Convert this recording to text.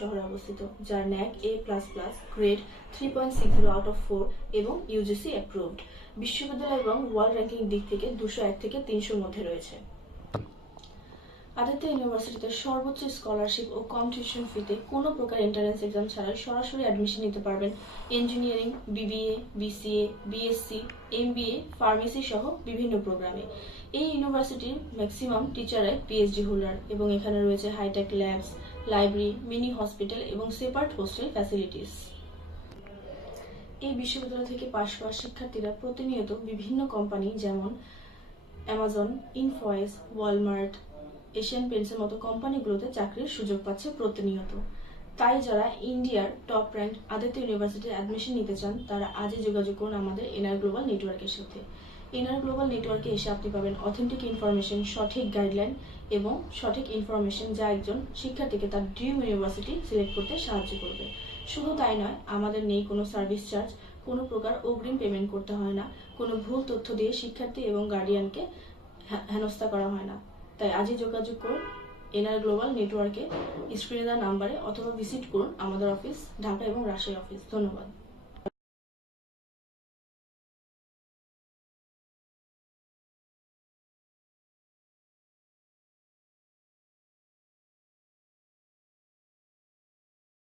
শহরে অবস্থিত, যার ন্যাক A++ গ্রেড 3.60 আউট অফ 4 এবং ইউজিসি অ্যাপ্রুভড। বিশ্ববিদ্যালয় এবং ওয়ার্ল্ড র্যাঙ্কিং দিক থেকে 201 থেকে 300 মধ্যে রয়েছে। আদিত্য ইউনিভার্সিটিতে সর্বোচ্চ স্কলারশিপ ও কম টিউশন ফিতে কোনো প্রকার এন্ট্রান্স এক্সাম ছাড়াই সরাসরি অ্যাডমিশন নিতে পারবেন engineering, BBA, BCA, BSc, MBA, pharmacy সহ বিভিন্ন প্রোগ্রামে। এই ইউনিভার্সিটির ম্যাক্সিমাম টিচাররাই PhD হোল্ডার এবং এখানে রয়েছে hi tech labs, library, mini hospital এবং সেপারেট হোস্টেল ফ্যাসিলিটিস। এই বিশ্ববিদ্যালয় থেকে পাশ করা শিক্ষার্থীরা প্রতিনিয়ত বিভিন্ন কোম্পানি যেমন অ্যামাজন, ইনফয়েস, ওয়ালমার্ট, এশিয়ান পেন্টসের মতো কোম্পানিগুলোতে চাকরির সুযোগ পাচ্ছে প্রতিনিয়ত। তাই যারা ইন্ডিয়ার টপ র্যাঙ্ক আদিত্য ইউনিভার্সিটিতে অ্যাডমিশন নিতে চান তারা আজই যোগাযোগ করুন আমাদের এনআর গ্লোবাল নেটওয়ার্কের সাথে। এনআর গ্লোবাল নেটওয়ার্কে এসে আপনি পাবেন অথেন্টিক ইনফরমেশন, সঠিক গাইডলাইন এবং সঠিক ইনফরমেশন যা একজন শিক্ষার্থীকে তার ড্রিম ইউনিভার্সিটি সিলেক্ট করতে সাহায্য করবে। শুধু তাই নয়, আমাদের নেই কোনো সার্ভিস চার্জ, কোনো প্রকার অগ্রিম পেমেন্ট করতে হয় না, কোনো ভুল তথ্য দিয়ে শিক্ষার্থী এবং গার্ডিয়ানকে হেনস্থা করা হয় না। তাই আজই যোগাযোগ করুন এনআর গ্লোবাল নেটওয়ার্কে স্ক্রিনে দেওয়া নাম্বারে অথবা ভিজিট করুন আমাদের অফিস ঢাকা এবং রাজশাহী অফিস। ধন্যবাদ।